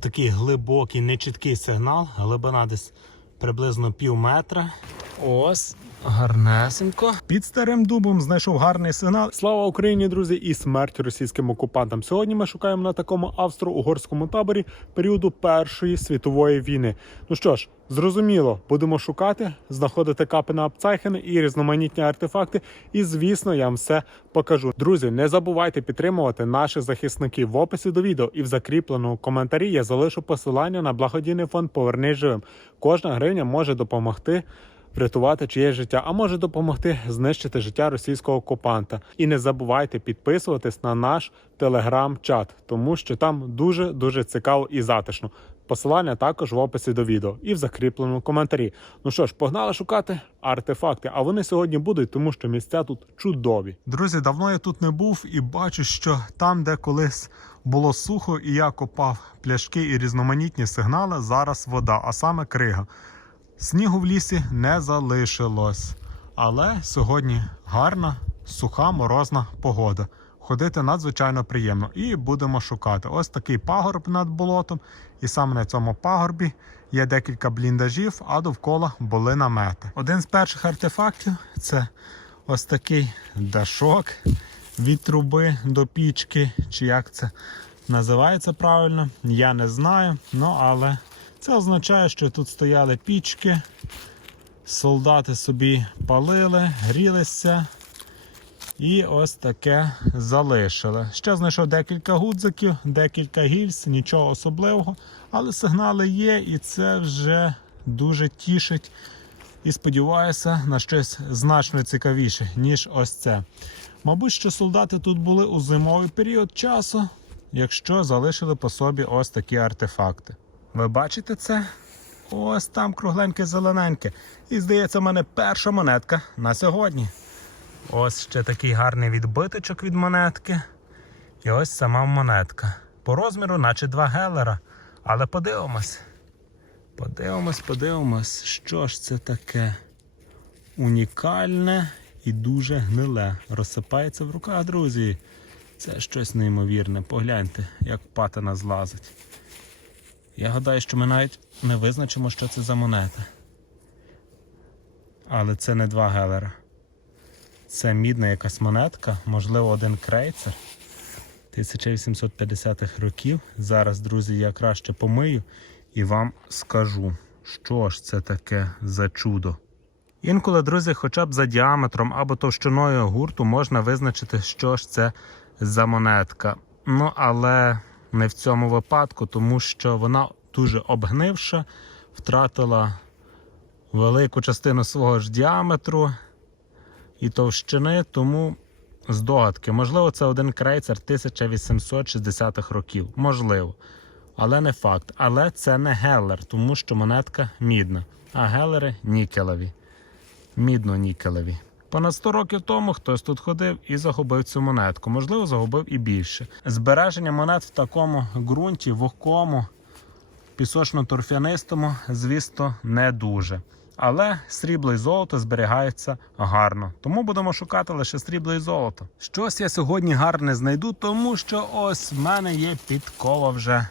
Такий глибокий, нечіткий сигнал, глибина десь приблизно пів метра. Ось, гарнесенько. Під старим дубом знайшов гарний сигнал. Слава Україні, друзі, і смерть російським окупантам. Сьогодні ми шукаємо на такому австро-угорському таборі періоду Першої світової війни. Ну що ж, зрозуміло, будемо шукати, знаходити капи на Апцайхени і різноманітні артефакти. І звісно, я вам все покажу. Друзі, не забувайте підтримувати наших захисників в описі до відео і в закріпленому коментарі я залишу посилання на благодійний фонд Повернись живим. Кожна гривня може допомогти врятувати чиєсь життя, а може допомогти знищити життя російського окупанта. І не забувайте підписуватись на наш телеграм-чат, тому що там дуже дуже цікаво і затишно. Посилання також в описі до відео і в закріпленому коментарі. Ну що ж, погнали шукати артефакти. А вони сьогодні будуть, тому що місця тут чудові. Друзі, давно я тут не був і бачу, що там, де колись було сухо, і я копав пляшки і різноманітні сигнали, зараз вода, а саме крига. Снігу в лісі не залишилось. Але сьогодні гарна, суха, морозна погода. Ходити надзвичайно приємно. І будемо шукати. Ось такий пагорб над болотом. І саме на цьому пагорбі є декілька бліндажів, а довкола були намети. Один з перших артефактів це ось такий дашок від труби до пічки, чи як це називається правильно, я не знаю. Ну але це означає, що тут стояли пічки, солдати собі палили, грілися. І ось таке залишили. Ще знайшов декілька гудзиків, декілька гільз, нічого особливого, але сигнали є, і це вже дуже тішить. І сподіваюся на щось значно цікавіше, ніж ось це. Мабуть, що солдати тут були у зимовий період часу, якщо залишили по собі ось такі артефакти. Ви бачите це? Ось там кругленьке зелененьке. І здається, в мене перша монетка на сьогодні. Ось ще такий гарний відбиточок від монетки. І ось сама монетка. По розміру, наче два гелера. Але подивимось. Подивимось, подивимось, що ж це таке унікальне і дуже гниле. Розсипається в руках, друзі. Це щось неймовірне. Погляньте, як патина злазить. Я гадаю, що ми навіть не визначимо, що це за монета. Але це не два гелера. Це мідна якась монетка, можливо, один крейцер 1850-х років. Зараз, друзі, я краще помию і вам скажу, що ж це таке за чудо. Інколи, друзі, хоча б за діаметром або товщиною гурту можна визначити, що ж це за монетка. Ну, але не в цьому випадку, тому що вона дуже обгнивша, втратила велику частину свого ж діаметру і товщини, тому здогадки. Можливо, це один крейцер 1860-х років. Можливо. Але не факт. Але це не гелер, тому що монетка мідна, а гелери нікелеві. Мідно-нікелеві. Понад 100 років тому хтось тут ходив і загубив цю монетку. Можливо, загубив і більше. Збереження монет в такому ґрунті, вогкому, пісочно-торфянистому, звісно, не дуже. Але срібло і золото зберігаються гарно. Тому будемо шукати лише срібло і золото. Щось я сьогодні гарне знайду, тому що ось в мене є підкова вже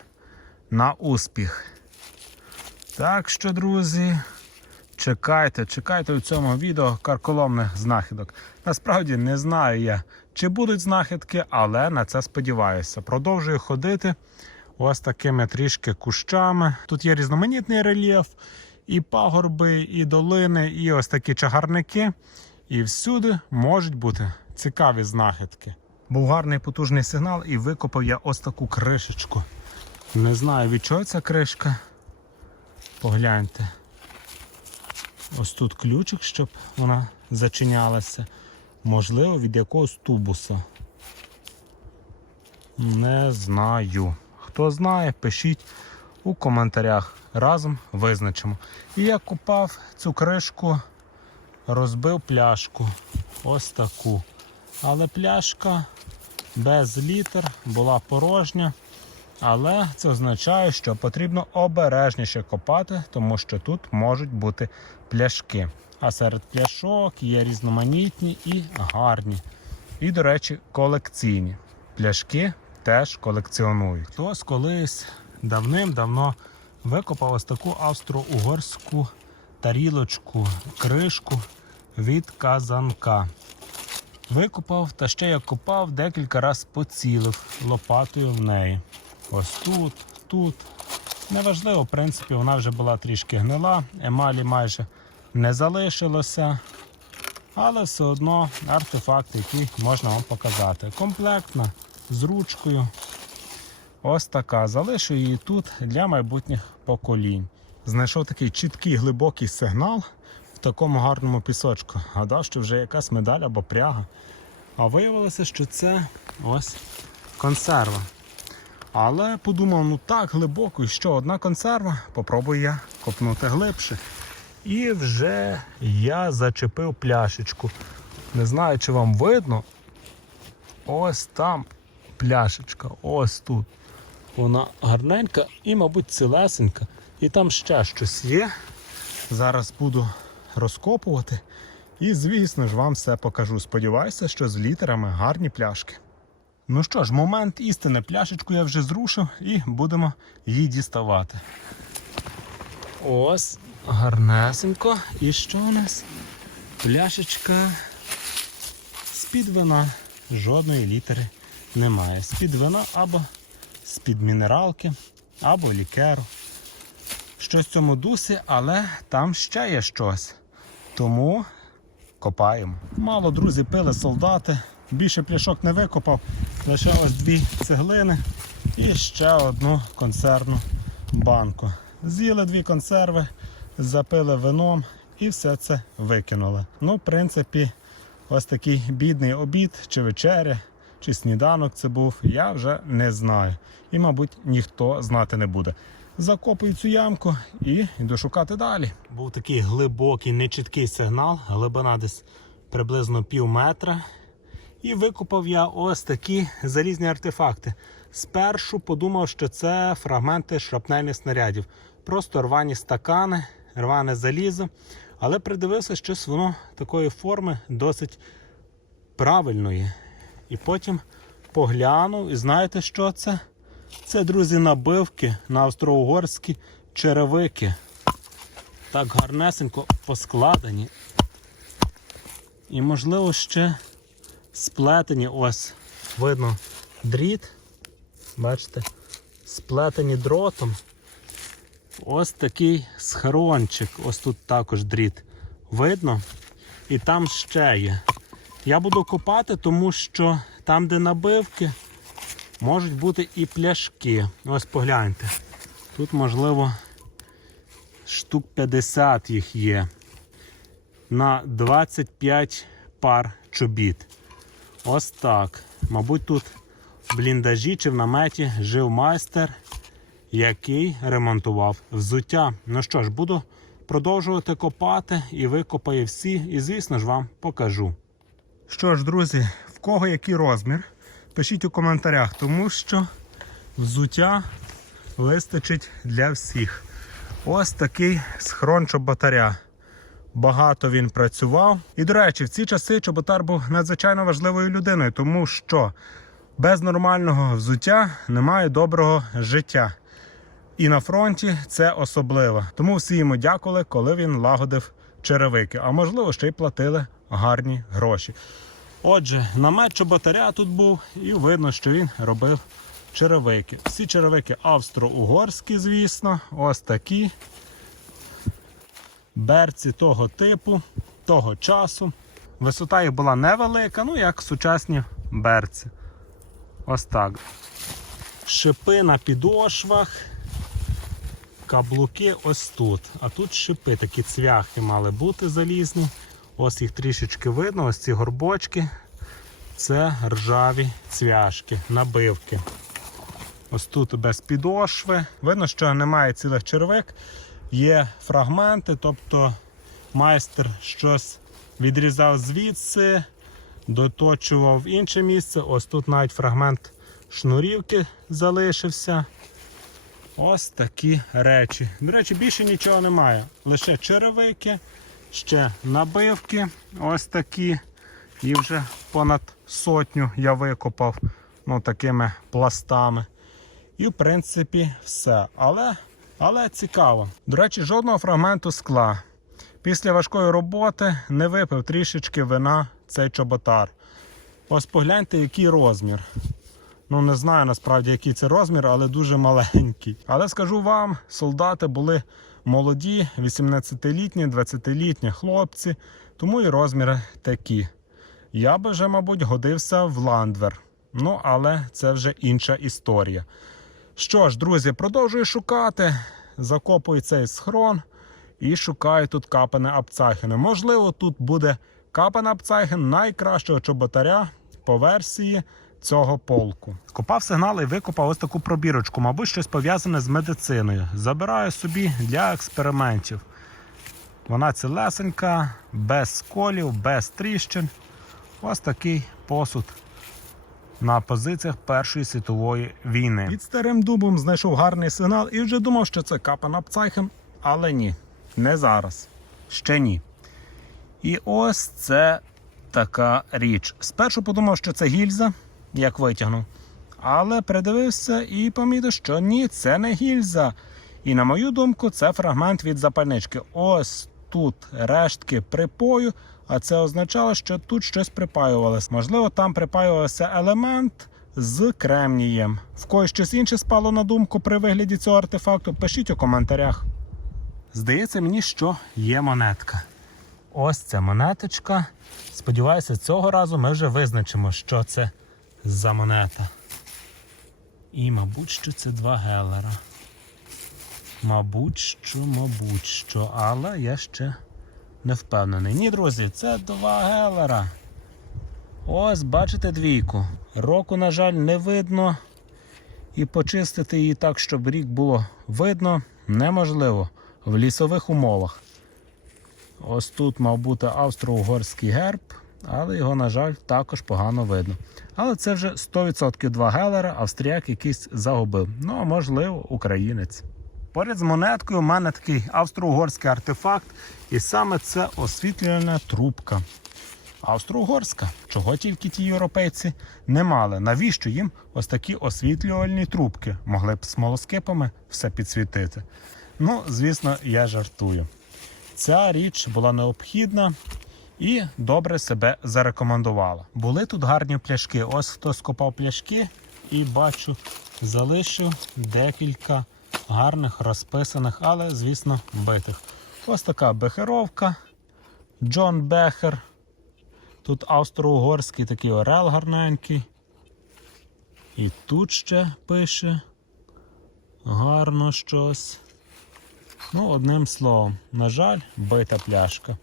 на успіх. Так що, друзі, чекайте, чекайте у цьому відео карколомних знахідок. Насправді не знаю я, чи будуть знахідки, але на це сподіваюся. Продовжую ходити ось такими трішки кущами. Тут є різноманітний рельєф, і пагорби, і долини, і ось такі чагарники. І всюди можуть бути цікаві знахідки. Був гарний потужний сигнал, і викопав я ось таку кришечку. Не знаю, від чого ця кришка. Погляньте. Ось тут ключик, щоб вона зачинялася. Можливо, від якогось тубуса. Не знаю. Хто знає, пишіть у коментарях. Разом визначимо. І я купав цю кришку, розбив пляшку. Ось таку. Але пляшка без літер була порожня. Але це означає, що потрібно обережніше копати, тому що тут можуть бути пляшки. А серед пляшок є різноманітні і гарні. І, до речі, колекційні. Пляшки теж колекціонують. Хтось колись давним-давно викопав ось таку австро-угорську тарілочку, кришку від казанка. Викопав та ще як копав, декілька разів поцілив лопатою в неї. Ось тут, тут. Неважливо, в принципі, вона вже була трішки гнила, емалі майже не залишилося. Але все одно артефакт, який можна вам показати. Комплектна, з ручкою. Ось така. Залишу її тут для майбутніх поколінь. Знайшов такий чіткий глибокий сигнал в такому гарному пісочку. Гадав, що вже якась медаль або пряга. А виявилося, що це ось консерва. Але подумав, ну так глибоко, і що одна консерва, попробую я копнути глибше. І вже я зачепив пляшечку. Не знаю, чи вам видно. Ось там пляшечка, ось тут. Вона гарненька і, мабуть, цілесенька. І там ще щось є. Зараз буду розкопувати. І, звісно ж, вам все покажу. Сподіваюся, що з літерами гарні пляшки. Ну що ж, момент істини. Пляшечку я вже зрушив і будемо її діставати. Ось, гарнесенько. І що у нас? Пляшечка з-під вина. Жодної літери немає. З-під вина або з-під мінералки, або лікеру. Щось в цьому дусі, але там ще є щось. Тому копаємо. Мало друзі пили солдати. Більше пляшок не викопав. Лише ось дві цеглини і ще одну консервну банку. З'їли дві консерви, запили вином і все це викинули. Ну, в принципі, ось такий бідний обід, чи вечеря, чи сніданок це був, я вже не знаю. І, мабуть, ніхто знати не буде. Закопую цю ямку і йду шукати далі. Був такий глибокий, нечіткий сигнал, глибина десь приблизно пів метра. І викопав я ось такі залізні артефакти. Спершу подумав, що це фрагменти шрапнельних снарядів. Просто рвані стакани, рване залізо. Але придивився, щось воно такої форми досить правильної. І потім поглянув, і знаєте, що це? Це, друзі, набивки на австро-угорські черевики. Так гарнесенько поскладені. І, можливо, ще сплетені ось видно дріт. Бачите? Сплетені дротом. Ось такий схорончик. Ось тут також дріт. Видно? І там ще є. Я буду копати, тому що там, де набивки, можуть бути і пляшки. Ось погляньте. Тут, можливо, штук 50 їх є. На 25 пар чобіт. Ось так. Мабуть, тут в бліндажі чи в наметі жив майстер, який ремонтував взуття. Ну що ж, буду продовжувати копати і викопаю всі, і, звісно ж, вам покажу. Що ж, друзі, в кого який розмір? Пишіть у коментарях, тому що взуття вистачить для всіх. Ось такий схрон чоботаря. Багато він працював. І, до речі, в ці часи чоботар був надзвичайно важливою людиною, тому що без нормального взуття немає доброго життя. І на фронті це особливо. Тому всі йому дякували, коли він лагодив черевики. А можливо, ще й платили гарні гроші. Отже, намет чоботаря тут був, і видно, що він робив черевики. Всі черевики австро-угорські, звісно, ось такі. Берці того типу, того часу. Висота їх була невелика, ну як сучасні берці. Ось так. Шипи на підошвах, каблуки ось тут. А тут шипи, такі цвяхи мали бути залізні. Ось їх трішечки видно, ось ці горбочки. Це ржаві цвяшки, набивки. Ось тут без підошви. Видно, що немає цілих червик, є фрагменти, тобто майстер щось відрізав звідси, доточував інше місце. Ось тут навіть фрагмент шнурівки залишився. Ось такі речі. До речі, більше нічого немає. Лише черевики, ще набивки, ось такі. І вже понад сотню я викопав ну, такими пластами. І, в принципі, все. Але, але цікаво. До речі, жодного фрагменту скла. Після важкої роботи не випив трішечки вина цей чоботар. Ось погляньте, який розмір. Ну, не знаю насправді, який це розмір, але дуже маленький. Але скажу вам, солдати були молоді, 18-літні, 20-літні хлопці, тому і розміри такі. Я би вже, мабуть, годився в ландвер. Ну, але це вже інша історія. Що ж, друзі, продовжую шукати. Закопую цей схрон і шукаю тут капане Апцахіни. Можливо, тут буде капан Апцахін найкращого чоботаря по версії цього полку. Копав сигнал і викопав ось таку пробірочку, мабуть, щось пов'язане з медициною. Забираю собі для експериментів. Вона цілесенька, без сколів, без тріщин. Ось такий посуд на позиціях Першої світової війни. Під старим дубом знайшов гарний сигнал і вже думав, що це капан Апцайхем, але ні, не зараз. Ще ні. І ось це така річ. Спершу подумав, що це гільза, як витягнув. Але придивився і помітив, що ні, це не гільза. І на мою думку, це фрагмент від запальнички. Ось тут рештки припою, а це означало, що тут щось припаювалося. Можливо, там припаювався елемент з кремнієм. В когось щось інше спало на думку при вигляді цього артефакту. Пишіть у коментарях. Здається мені, що є монетка. Ось ця монеточка. Сподіваюся, цього разу ми вже визначимо, що це за монета. І, мабуть, що це два гелера. Мабуть, що, мабуть, що, але я ще не впевнений. Ні, друзі, це два гелера. Ось, бачите двійку. Року, на жаль, не видно. І почистити її так, щоб рік було видно, неможливо в лісових умовах. Ось тут мав бути австро-угорський герб, але його, на жаль, також погано видно. Але це вже 100% два гелера, австріяк якийсь загубив. Ну, а можливо, українець. Поряд з монеткою у мене такий австро-угорський артефакт, і саме це освітлювальна трубка. Австро-угорська, чого тільки ті європейці не мали. Навіщо їм ось такі освітлювальні трубки? Могли б смолоскипами все підсвітити. Ну, звісно, я жартую. Ця річ була необхідна і добре себе зарекомендувала. Були тут гарні пляшки. Ось хто скопав пляшки і бачу, залишив декілька гарних розписаних, але, звісно, битих. Ось така бехеровка. Джон Бехер. Тут австро-угорський такий орел гарненький. І тут ще пише гарно щось. Ну, одним словом, на жаль, бита пляшка.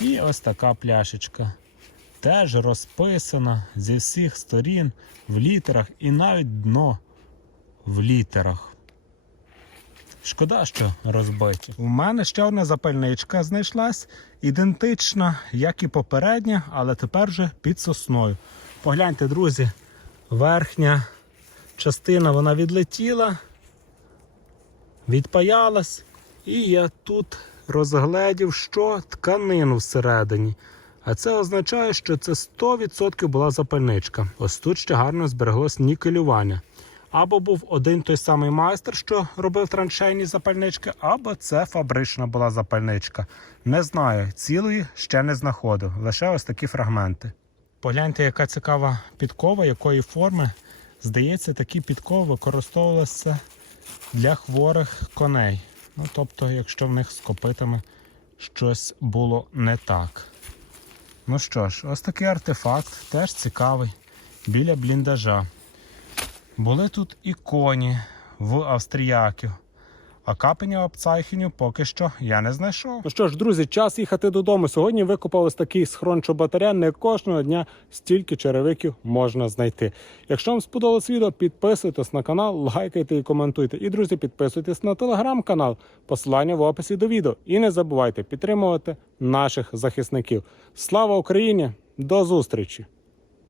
І ось така пляшечка. Теж розписана зі всіх сторін в літерах і навіть дно в літерах. Шкода, що розбиті. У мене ще одна запальничка знайшлась, ідентична, як і попередня, але тепер вже під сосною. Погляньте, друзі, верхня частина вона відлетіла, відпаялась. І я тут розгледів, що тканину всередині. А це означає, що це 100% була запальничка. Ось тут ще гарно збереглось нікелювання. Або був один той самий майстер, що робив траншейні запальнички, або це фабрична була запальничка. Не знаю, цілої ще не знаходив, лише ось такі фрагменти. Погляньте, яка цікава підкова, якої форми. Здається, такі підкови використовувалися для хворих коней. Ну, тобто, якщо в них з копитами щось було не так. Ну що ж, ось такий артефакт, теж цікавий, біля бліндажа. Були тут і коні в австріяків, а капеня Апцайхеню поки що я не знайшов. Ну що ж, друзі, час їхати додому. Сьогодні викопав ось такий схрон чоботаря. Не кожного дня стільки черевиків можна знайти. Якщо вам сподобалось відео, підписуйтесь на канал, лайкайте і коментуйте. І, друзі, підписуйтесь на телеграм-канал, посилання в описі до відео. І не забувайте підтримувати наших захисників. Слава Україні! До зустрічі!